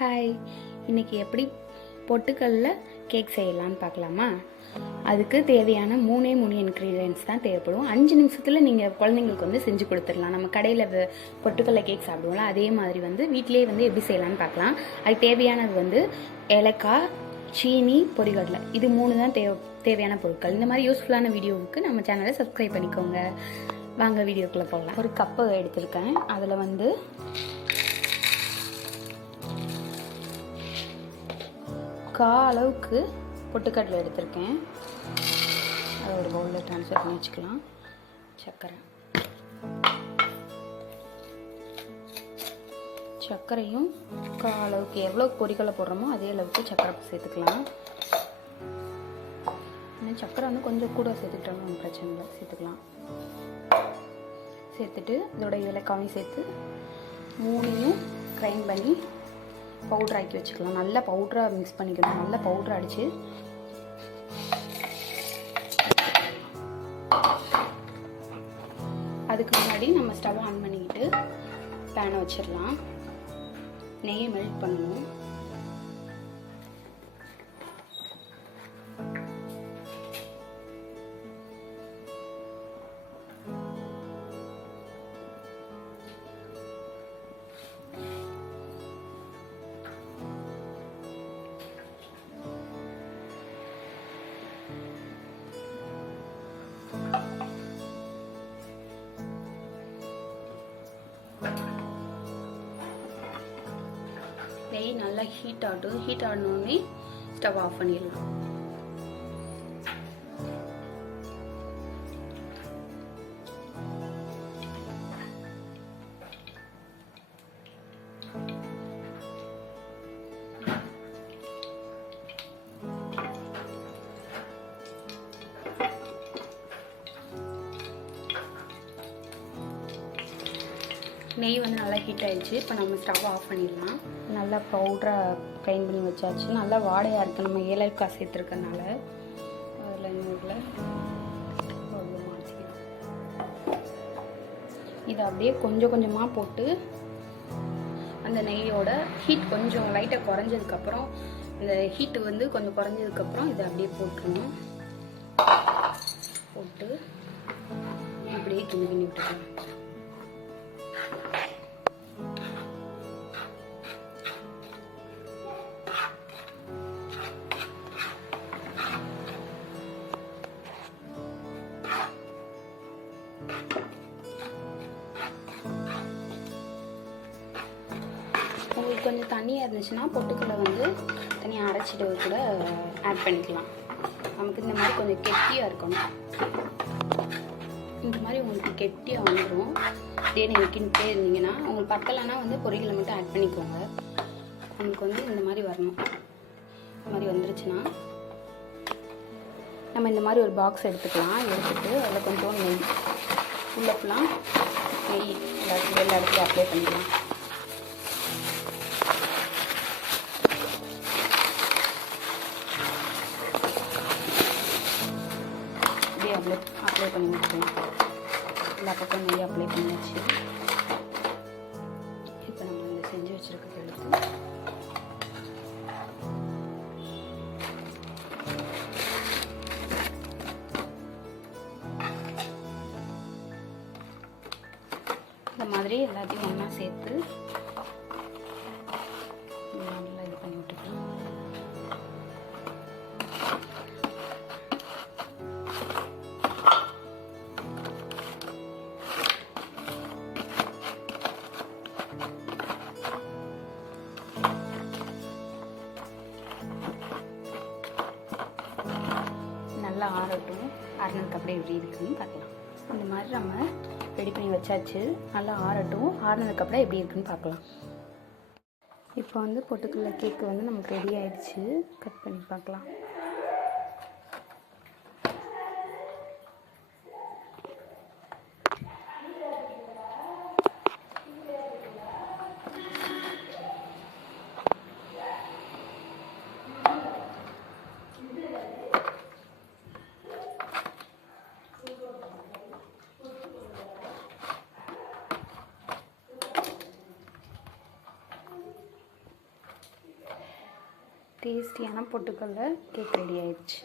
Hi, இன்றைக்கி எப்படி பொட்டுக்கல்ல கேக் செய்யலான்னு பார்க்கலாமா? அதுக்கு தேவையான மூணே இன்க்ரீடியன்ட்ஸ் தான் தேவைப்படும். 5 நிமிஷத்தில் நீங்கள் குழந்தைங்களுக்கு வந்து செஞ்சு கொடுத்துடலாம். நம்ம கடையில் பொட்டுக்கல்ல கேக் சாப்பிடுவோம்ல, அதே மாதிரி வந்து வீட்டிலே வந்து எப்படி செய்யலான்னு பார்க்கலாம். அதுக்கு தேவையானது வந்து ஏலக்காய், சீனி, பொரிகடலை, இது 3 தான் தேவையான பொருட்கள். இந்த மாதிரி யூஸ்ஃபுல்லான வீடியோவுக்கு நம்ம சேனலை சப்ஸ்கிரைப் பண்ணிக்கோங்க. வாங்க வீடியோக்குள்ளே போகலாம். ஒரு கப்பு எடுத்திருக்கேன். அதில் வந்து அளவுக்கு பொட்டுக்கடலை எடுத்திருக்கேன். அதை ஒரு பவுலில் ட்ரான்ஸ்ஃபர் பண்ணி வச்சுக்கலாம். சர்க்கரையும் அளவுக்கு எவ்வளோ பொரிக்கடலை போடுறோமோ அதே அளவுக்கு சர்க்கரை சேர்த்துக்கலாம். சர்க்கரை வந்து கொஞ்சம் கூட சேர்த்துக்கிட்டாலும் ஒன்றும் பிரச்சனை இல்லை, சேர்த்துக்கலாம். சேர்த்துட்டு இதோட ஏலக்காயும் சேர்த்து 3 கிரைண்ட் பண்ணி பவுட்ரு ஆக்கி வச்சுக்கலாம். நல்லா பவுட்ராக மிக்ஸ் பண்ணிக்கணும். நல்லா பவுட்ரு அடித்து அதுக்கு முன்னாடி நம்ம ஸ்டவ் ஆன் பண்ணிக்கிட்டு பேனை வச்சிடலாம். நெய்யை மெல்ட் பண்ணணும். நெய் நல்லா ஹீட் ஆனோடனே ஸ்டவ் ஆஃப் பண்ணிடலாம். நெய் வந்து நல்லா ஹீட் ஆகிடுச்சு. இப்போ நம்ம ஸ்டவ் ஆஃப் பண்ணிடலாம். நல்லா பவுடராக கிரைண்ட் பண்ணி வச்சாச்சு. நல்லா வாடையாக இருக்குது. நம்ம ஏலக்காய் சேர்த்துருக்கனால அதில் இன்னொரு மாற்றிக்கலாம். இதை அப்படியே கொஞ்சம் கொஞ்சமாக போட்டு அந்த நெய்யோட ஹீட் கொஞ்சம் லைட்டாக குறைஞ்சதுக்கப்புறம், இந்த ஹீட்டு வந்து கொஞ்சம் குறைஞ்சதுக்கப்புறம் இதை அப்படியே போட்டுருணும். போட்டு அப்படியே கிண்டி விட்டுக்கலாம். உங்களுக்கு கொஞ்சம் தண்ணியாக இருந்துச்சுன்னா பொட்டுக்கடலை வந்து தனியாக அரைச்சிட்டு கூட ஆட் பண்ணிக்கலாம். நமக்கு இந்த மாதிரி கொஞ்சம் கெட்டியாக இருக்கணும். இந்த மாதிரி உங்களுக்கு கெட்டியாக வந்துடும். இதே நீங்கள் கிண்டிட்டே இருந்தீங்கன்னா, உங்களுக்கு பத்தலைன்னா வந்து பொரிகளை மட்டும் ஆட் பண்ணிக்கோங்க. உங்களுக்கு வந்து இந்த மாதிரி வரணும். இந்த மாதிரி வந்துருச்சுன்னா நம்ம இந்த மாதிரி ஒரு பாக்ஸ் எடுத்துக்கலாம். எடுத்துகிட்டு அதில் கொஞ்சம் நெய் உள்ள ஃபுல்லாக நெய் எல்லா இடத்துலையும் அப்ளை பண்ணிக்கலாம். அப்ளை பண்ணி வச்சுக்கலாம். எல்லா பக்கம் நெய் அப்ளை பண்ணியாச்சு. இப்போ நம்ம இந்த செஞ்சு வச்சுருக்கிறது எடுத்து இந்த மாதிரி எல்லாத்தையும் ஒன்றா சேர்த்து நல்லா இது பண்ணி விட்டுக்கலாம். நல்லா ஆறட்டும். ஆறினதுக்கு அப்படியே எப்படி இருக்குதுன்னு பார்க்கலாம். இந்த மாதிரி நம்ம ரெடி பண்ணி வச்சாச்சு. நல்லா ஆறட்டும். ஆறினதுக்கப்புறம் எப்படி இருக்குன்னு பார்க்கலாம். இப்போ வந்து பொட்டுக்கடலை கேக்கு வந்து நமக்கு ரெடி ஆயிடுச்சு. கட் பண்ணி பார்க்கலாம். டேஸ்டியான பொட்டுக்கல்ல கேக் ரெடி ஆயிடுச்சு.